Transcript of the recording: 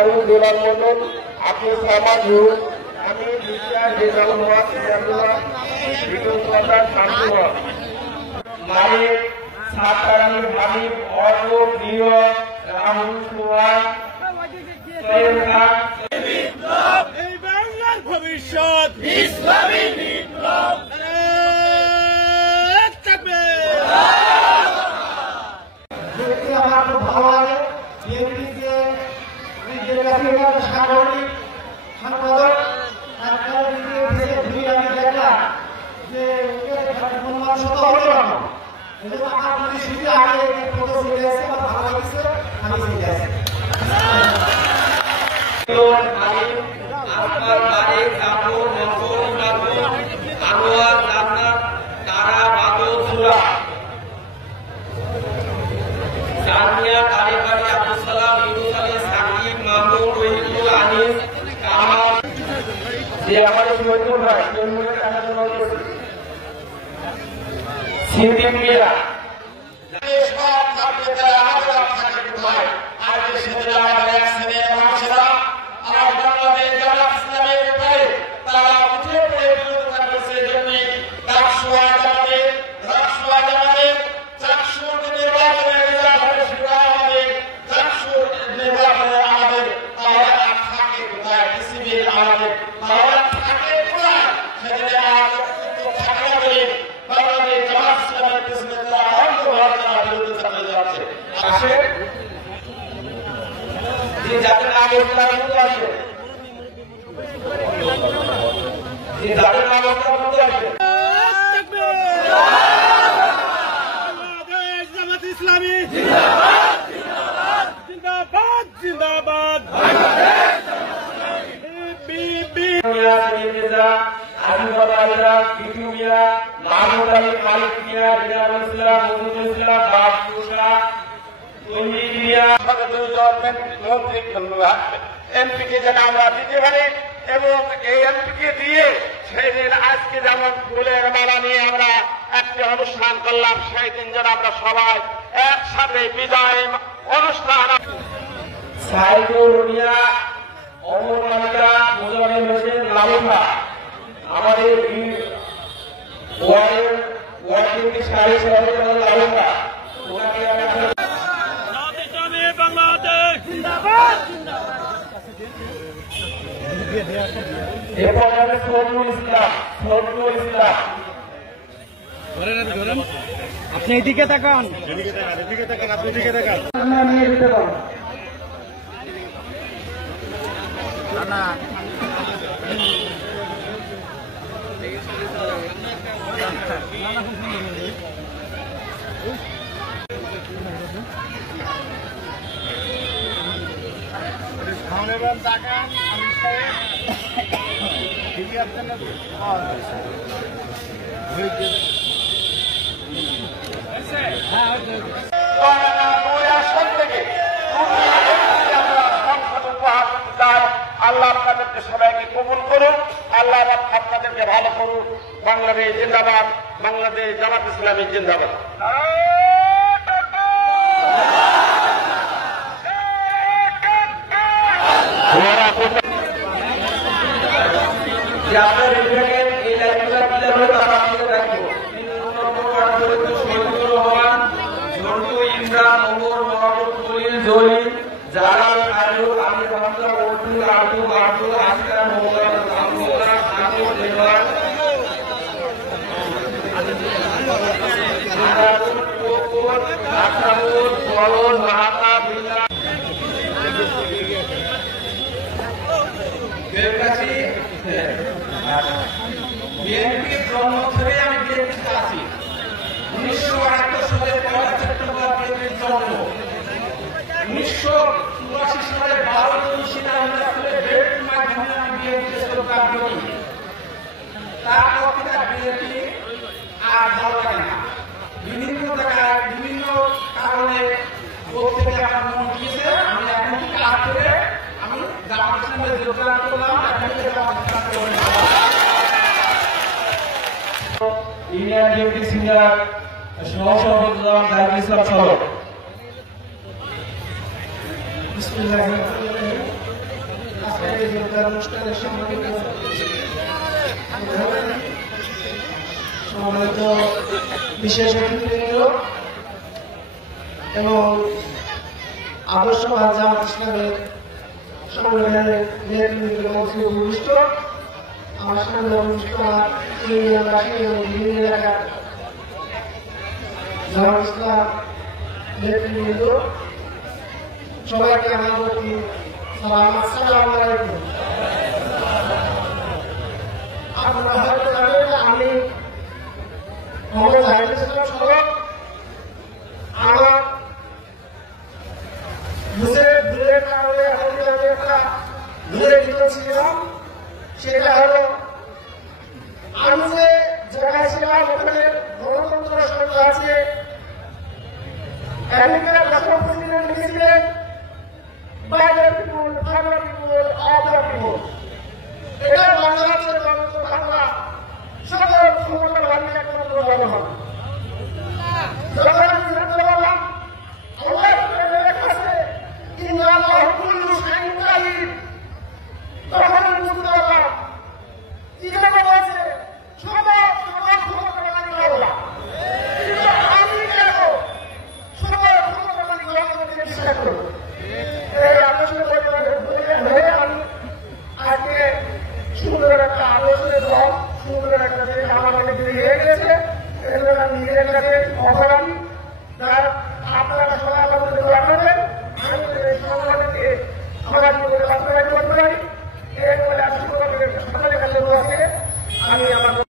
গোলাম Mondal, Abdul Samad rule, আমি বিশ্বাস, রেজাউল হক, সিরাজুল্লাহ, বিপুল প্রধান, শান্তিময়, মালিক, সাত্তারি, হাবিব, অর্ক, প্রিয়, রাহুল, সুহান, সৈয়দ খান। এই বাংলার ভবিষ্যৎ ইসলামী বিপ্লব। আমার খুব ভালো লাগে বিএনপিকে সাংগঠনিক সম্পাদক আমি দেখলাম যে হলো না, আমার শুধু আগে ফটো চলে আসে বা ভালো লাগছে আমি চলে আসি। যে আমাদের মজুর হয় সিদ্দিক মিয়া যাদের নাম আছে যাদের নাম আছে জামাত ইসলামী জিন্দাবাদ জিন্দাবাদ জিন্দাবাদ। এমপিকে যেন আমরা দিতে পারি এবং এই এমপিকে দিয়ে সেই দিন আজকে যেমন ফুলের মালা নিয়ে আমরা একটা অনুষ্ঠান করলাম, সেই দিন যেন আমরা সবাই একসাথে বিজয় অনুষ্ঠান। সাইদুল মিয়া, অমর মালিকা, মুজামিল হোসেন, লালুফা আমাদের ওয়ার্ড সারি লালুফা বাংলাদেশ জিন্দাবাদ এরপর সরুল ইসলাম। আপনি এদিকে তাকান, আপনি এদিকে তাকান। আল্লাহ আপনাদেরকে সবাইকে কবুল করুন, আল্লাহ আপনাদেরকে ভালো করুন। বাংলাদেশ জিন্দাবাদ, বাংলাদেশ জামাত ইসলামী জিন্দাবাদ। বিএনপির জন্ম থেকে আমি বিএনপিতে আছি। 1978 সালে 1 সেপ্টেম্বর বিএনপির জন্ম। 1984 সালে 12 সিদ্ধান্তে বেডের মাধ্যমে আমি বিএনপিতে যোগদান করি। তারপর থেকে বিএনপি আর ভালো লাগে না। বিভিন্ন জায়গায় বিভিন্ন কারণে প্রত্যেকে আমার মন দিয়েছে। আমি এখন কাজ করে আমি জামাত ইসলামে যোগদান করলাম। ইন্ডিয়ান ডিউটি সিনিয়র সহসভাপতি জাহিদুল ইসলাম সরকার। অনুষ্ঠানের সম্মানিত বিশেষ অতিথিবৃন্দ এবং আদর্শ জামাত ইসলামের সংগঠনের নেতৃবৃন্দ মন্ত্রী ভূমিষ্ঠ আমার সামনে অনুষ্ঠান ইউনিয়নবাসী এবং বিভিন্ন এলাকার জামাত ইসলাম নেতৃবৃন্দ সবাইকে আমার প্রতি সালাম, আসসালামু আলাইকুম। আপনারা হয়তো জানেন আমি মোহাম্মদ জাহিদুল ইসলাম সড়ক আমার দূরের কারণে আমি একটা দূরে ভিতর ছিলাম। সেটা হলো আমি যে জায়গায় ছিলাম ওখানে গণতন্ত্র সংঘ আছে,